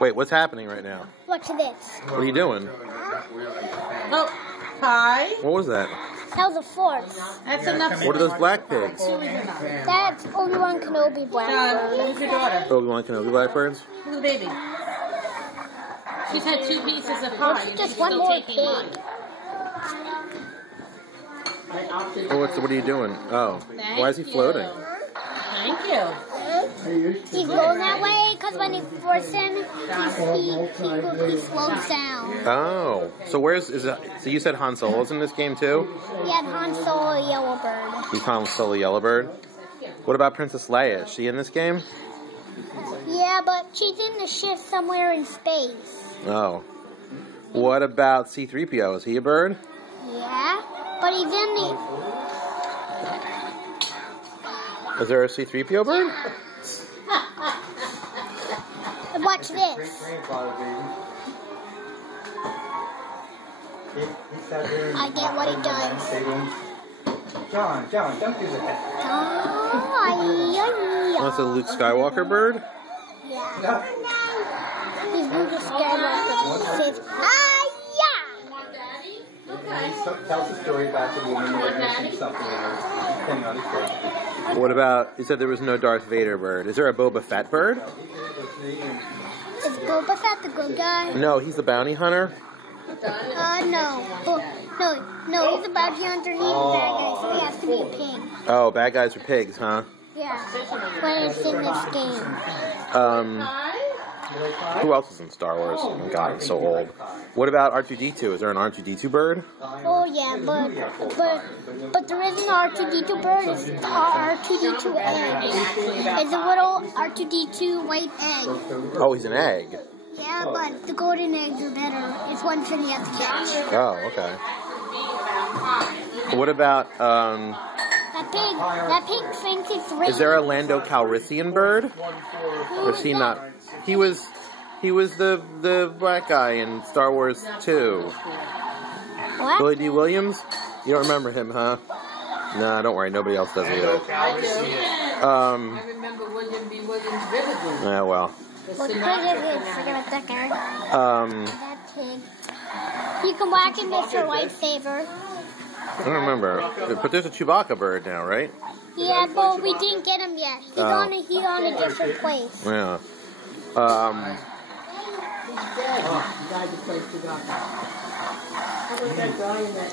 Wait, what's happening right now? Watch this. What are you doing? Oh, hi. What was that? That was a fork. That's enough. What are those black pigs? That's Obi-Wan Kenobi blackbird. Who's your daughter? Obi-Wan Kenobi blackbirds? Who's the baby? She's had 2 pieces of pie. It's just one more pig. Oh, what are you doing? Oh, why is he floating? Thank you. He's going that way because when you force him, he floats down. Oh, so so you said Han Solo's in this game too? He had Han Solo Yellowbird. He's Han Solo Yellowbird? What about Princess Leia? Is she in this game? Yeah, but she's in the ship somewhere in space. Oh. What about C-3PO? Is he a bird? Yeah, but he's in the... Is there a C-3PO bird? Watch this. I get what he does. John, don't do that. What's a Luke Skywalker bird? Yeah. He's Luke Skywalker. He says, Tells the story about the woman witnessing something depending on his face. What about, you said there was no Darth Vader bird. Is there a Boba Fett bird? Is Boba Fett the good guy? No, he's the bounty hunter. No, he's a bounty hunter. He's a bad guy, so he has to be a pig. Oh, bad guys are pigs, huh? Yeah, when it's in this game. Who else is in Star Wars? Oh God, I'm so old. What about R2-D2? Is there an R2-D2 bird? Oh yeah, but there is an R2-D2 bird. It's the R2-D2 egg. It's a little R2-D2 white egg. Oh, he's an egg. Yeah, but the golden eggs are better. It's one thing you have to catch. Oh, okay. What about That pig thinks it's raining. Is there a Lando Calrissian bird? Or is he not? He was the black guy in Star Wars 2. What? Billy D. Williams? You don't remember him, huh? Nah, don't worry, nobody else does either. I remember William B. Williams vividly. Yeah, well. Forget about that guy. That pig. You can whack him with your lightsaber. I don't remember. But there's a Chewbacca bird now, right? Yeah, but we didn't get him yet. He's on a different place. Yeah.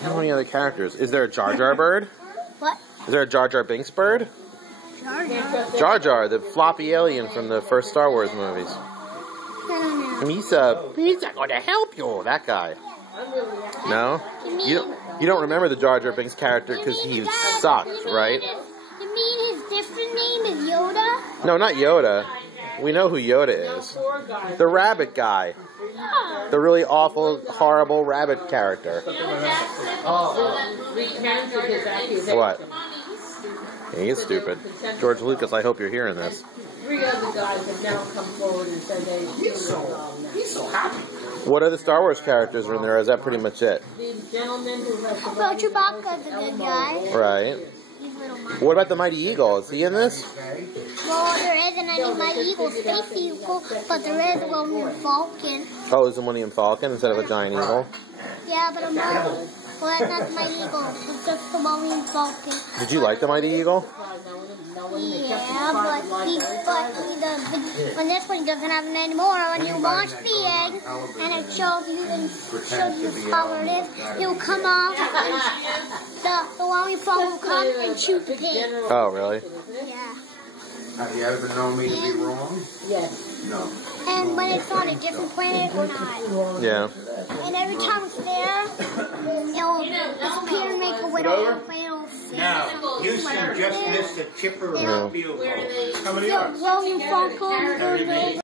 How many other characters? Is there a Jar Jar bird? What? Is there a Jar Jar Binks bird? Jar Jar? Jar Jar, the floppy alien from the first Star Wars movies. I don't know. He's going to help you. That guy. No? You don't remember the Jar Jar Binks character because he sucked, right? You mean his different name is Yoda? No, not Yoda. We know who Yoda is. The rabbit guy. The really awful, horrible rabbit character. What? He is stupid. George Lucas, I hope you're hearing this. 3 other guys have now come forward and said he's so happy. What other Star Wars characters are in there? Or is that pretty much it? The gentleman who has the... Well, Chewbacca's a good guy. Right. What about the Mighty Eagle? Is he in this? Well, there isn't any Mighty Eagle space eagle, but there is a Millennium Falcon. Oh, there's a Millennium Falcon instead of a giant eagle? Yeah, but well, that's not the Mighty Eagle. It's just the Millennium Falcon. Did you like the Mighty Eagle? Yeah, but when this one doesn't have it anymore, when you launch the egg and it shows you how it is, he'll come off and the Millennium Falcon will come and shoot the pig. Oh, really? Yeah. Have you ever known me to be wrong? Yes. No. And when it's on a different planet or not. Yeah. And every time it's there, it'll disappear and make a little Now, Houston just missed a chipper field goal. How many yards? William Falcon.